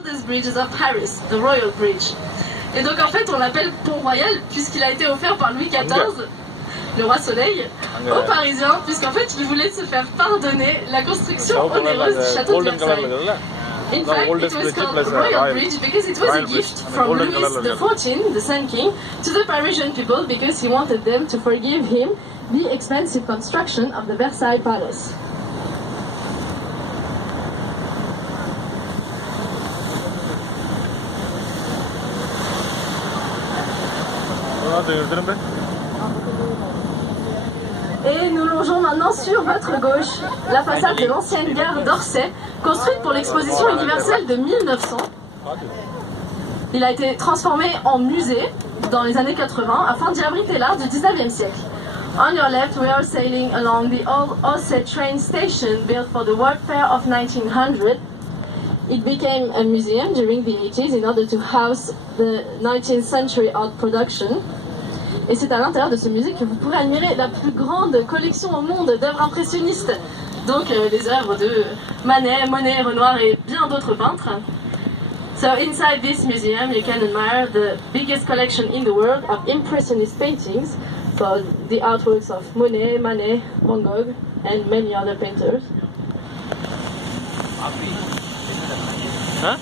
oldest bridges of Paris, the Royal Bridge. Et donc en fait on l'appelle Pont Royal puisqu'il a été offert par Louis XIV, le roi Soleil, aux Parisiens, puisqu'en fait il voulait se faire pardonner la construction onéreuse du château de Versailles. In fact, it was called Royal Bridge because it was a gift from Louis XIV, the Sun King, to the Parisian people because he wanted them to forgive him the expensive construction of the Versailles Palace. Et nous longeons maintenant sur votre gauche la façade de l'ancienne gare d'Orsay, construite pour l'exposition universelle de 1900. Il a été transformé en musée dans les années 80 afin d'y abriter l'art du 19e siècle. On your left, we are sailing along the old Orsay train station built for the World Fair of 1900. It became a museum during the 80s in order to house the 19th century art production. Et c'est à l'intérieur de ce musée que vous pourrez admirer la plus grande collection au monde d'œuvres impressionnistes. Donc des œuvres de Manet, Monet, Renoir et bien d'autres peintres. So inside this museum you can admire the biggest collection in the world of impressionist paintings. So the artworks of Monet, Manet, Van Gogh and many other painters. Huh?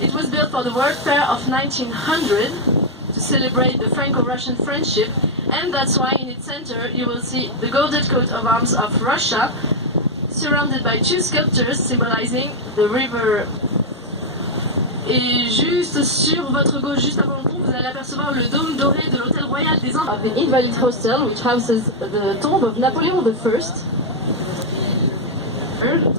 It was built for the World Fair of 1900 to celebrate the Franco-Russian friendship, and that's why in its center you will see the golden coat of arms of Russia, surrounded by two sculptures symbolizing the river. Et juste sur votre gauche, juste avant le pont, vous allez apercevoir le dôme doré de l'hôtel royal des Indes, of the Invalid Hostel, which houses the tomb of Napoleon I,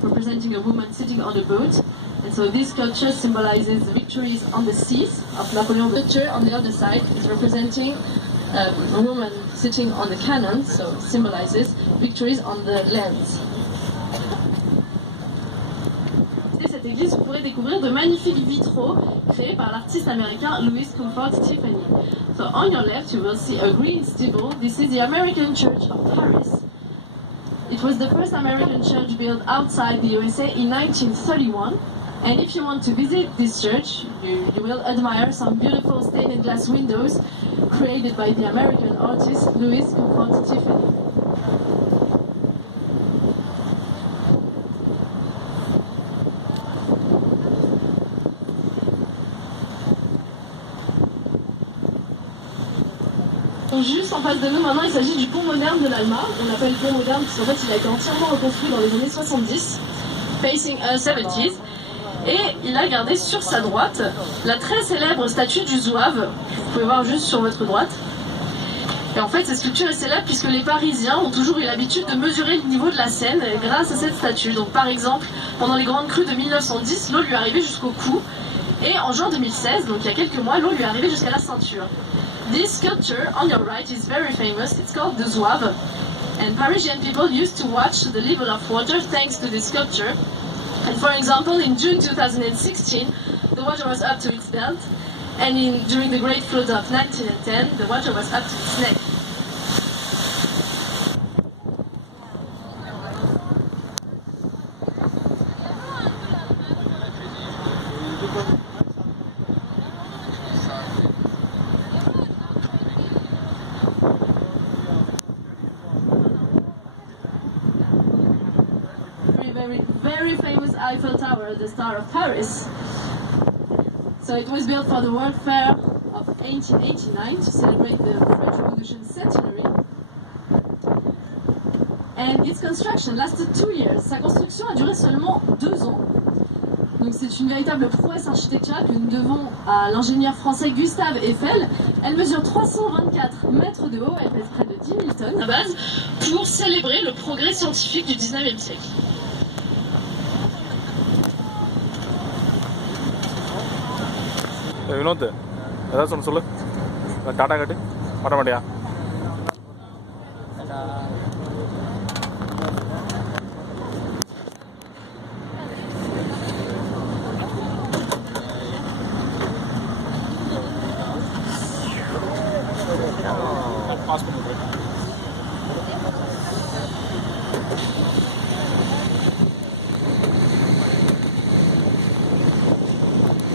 representing a woman sitting on a boat. And so this sculpture symbolizes the victories on the seas of Napoleon. The picture on the other side is representing a woman sitting on the cannon, so symbolizes victories on the lands. Et cette église, vous pourrez découvrir de magnifiques vitraux créés par l'artiste américain Louis Comfort Tiffany. So on your left you will see a green steeple. This is the American Church of Paris. It was the first American church built outside the USA in 1931. And if you want to visit this church, you will admire some beautiful stained glass windows created by the American artist Louis Comfort Tiffany. Juste en face de nous maintenant, il s'agit du pont moderne de l'Alma. On l'appelle pont moderne parce qu'en fait il a été entièrement reconstruit dans les années 70, facing 70s. Et il a gardé sur sa droite la très célèbre statue du Zouave, que vous pouvez voir juste sur votre droite. Et en fait, cette sculpture est célèbre puisque les Parisiens ont toujours eu l'habitude de mesurer le niveau de la Seine grâce à cette statue. Donc par exemple, pendant les grandes crues de 1910, l'eau lui arrivait jusqu'au cou. Et en juin 2016, donc il y a quelques mois, l'eau lui arrivait jusqu'à la ceinture. This sculpture on your right is very famous. It's called the Zouave. And Parisian people used to watch the level of water thanks to this sculpture. And for example, in June 2016, the water was up to its belt, and during the Great Flood of 1910, the water was up to its neck. Very famous Eiffel Tower, the Star of Paris. So it was built for the World Fair of 1889 to celebrate the French Revolution centenary. And its construction lasted 2 years. Sa construction a duré seulement 2 ans. Donc c'est une véritable prouesse architecturale que nous devons à l'ingénieur français Gustave Eiffel. Elle mesure 324 mètres de haut, elle pèse près de 10 000 tonnes à base, pour célébrer le progrès scientifique du 19e siècle. Vinod ஏதாவது சொல்லு டாடா காட்டு automatic.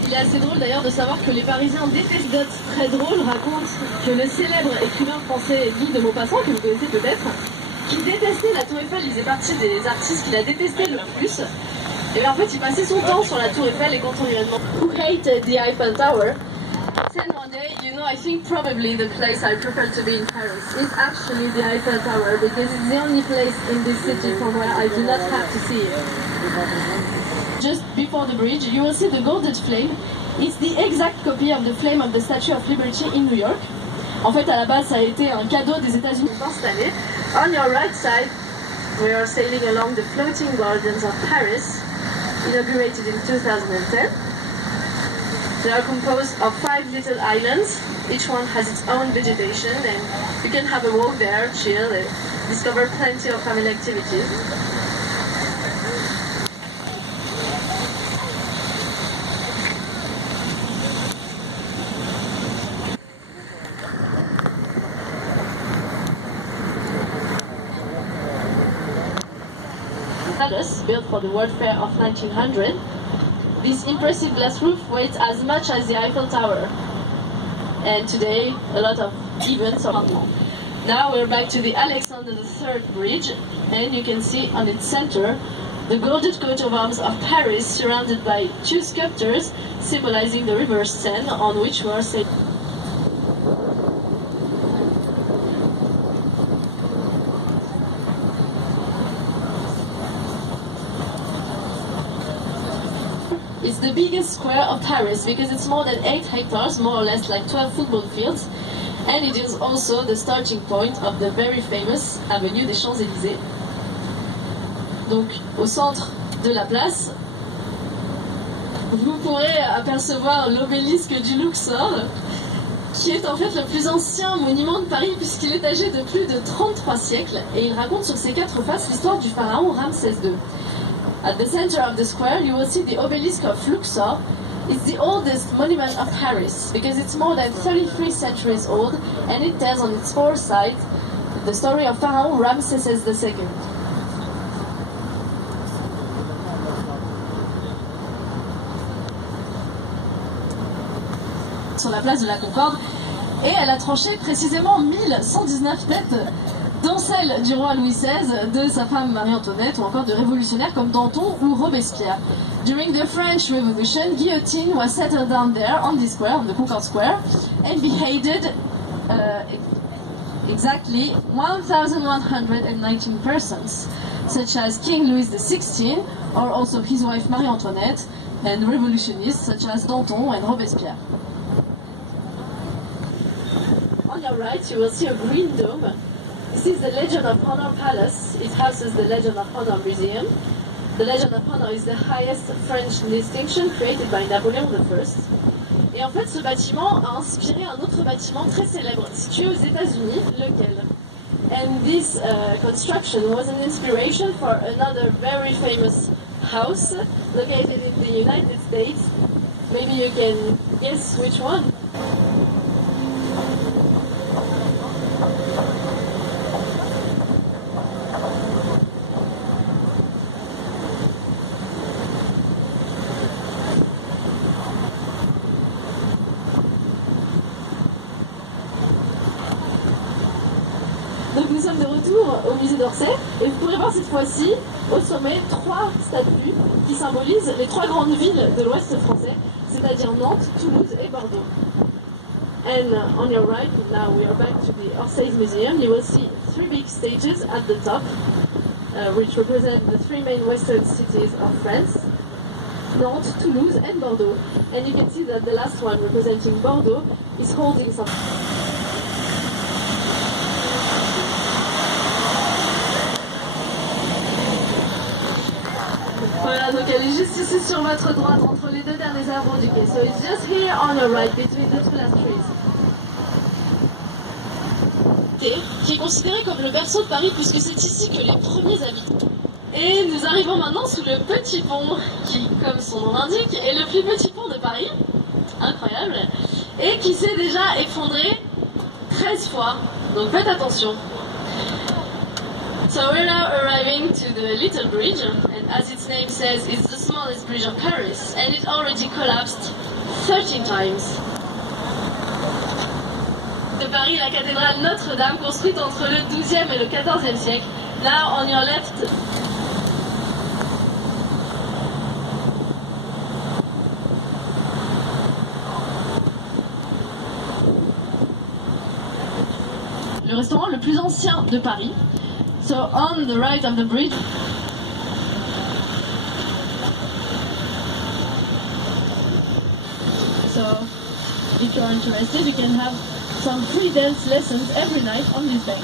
Il est assez drôle d'ailleurs de savoir que les Parisiens détestent d'autres très drôles racontent que le célèbre écrivain français Guy de Maupassant, que vous connaissez peut-être, qui détestait la Tour Eiffel, il faisait partie des artistes qu'il a détesté le plus. Et bien en fait il passait son temps sur la Tour Eiffel et quand on lui a demandé Who hated the Eiffel Tower, said one day, you know, I think probably the place I prefer to be in Paris is actually the Eiffel Tower because it's the only place in this city from where I do not have to see it. Just before the bridge, you will see the Golden Flame. It's the exact copy of the flame of the Statue of Liberty in New York. En fait, à la base, ça a été un cadeau des États-Unis installé. On your right side, we are sailing along the floating gardens of Paris, inaugurated in 2010. They are composed of 5 little islands. Each one has its own vegetation, and you can have a walk there, chill, and discover plenty of family activities. Palace, built for the World Fair of 1900. This impressive glass roof weighs as much as the Eiffel Tower. And today, a lot of events are on. Now we're back to the Alexander III Bridge, and you can see on its center the golden coat of arms of Paris, surrounded by 2 sculptures symbolizing the river Seine on which we are sailing. It's the biggest square of Paris because it's more than 8 hectares, more or less like 12 football fields, and it is also the starting point of the very famous avenue des Champs-Élysées. Donc, au centre de la place, vous pourrez apercevoir l'obélisque du Luxor, qui est en fait le plus ancien monument de Paris puisqu'il est âgé de plus de 33 siècles et il raconte sur ses 4 faces l'histoire du pharaon Ramsès II. At the center of the square, you will see the obelisk of Luxor. It's the oldest monument of Paris because it's more than 33 centuries old and it tells on its 4 sides the story of Pharaoh Ramses II. Sur la place de la Concorde, et elle a tranché précisément 1119 têtes, dont celle du roi Louis XVI, de sa femme Marie-Antoinette ou encore de révolutionnaires comme Danton ou Robespierre. During the French Revolution, guillotine was settled down there on this square, on the Concorde Square, and beheaded exactly 1,119 persons, such as King Louis XVI, or also his wife Marie-Antoinette, and revolutionists such as Danton and Robespierre. On your right, you will see a green dome. This is the Legion of Honor Palace. It houses the Legion of Honor Museum. The Legion of Honor is the highest French distinction created by Napoleon I. Et en fait, ce bâtiment a inspiré un autre bâtiment très célèbre situé aux États-Unis, lequel? And this construction was an inspiration for another very famous house located in the United States. Maybe you can guess which one? Donc nous sommes de retour au musée d'Orsay et vous pourrez voir cette fois-ci au sommet 3 statues qui symbolisent les 3 grandes villes de l'Ouest français, c'est-à-dire Nantes, Toulouse et Bordeaux. And on your right, now we are back to the Orsay Museum, you will see 3 big stages at the top, which represent the 3 main western cities of France, Nantes, Toulouse and Bordeaux. And you can see that the last one, representing Bordeaux, is holding some... Voilà, donc elle est juste ici sur votre droite, entre les 2 derniers arbres du quai. So it's just here on your right, between the 2 last trees. Pictet, qui est considéré comme le berceau de Paris puisque c'est ici que les premiers habitants. Et nous arrivons maintenant sous le petit pont, qui, comme son nom l'indique, est le plus petit pont de Paris. Incroyable. Et qui s'est déjà effondré 13 fois. Donc faites attention. So we're now arriving to the Little Bridge, and as its name says, it's the smallest bridge of Paris, and it already collapsed 13 times. De Paris, la cathédrale Notre-Dame, construite entre le XIIe et le XIVe siècle. Là, on your left. Le restaurant le plus ancien de Paris. So on the right of the bridge. So if you're interested, you can have some free dance lessons every night on this bank.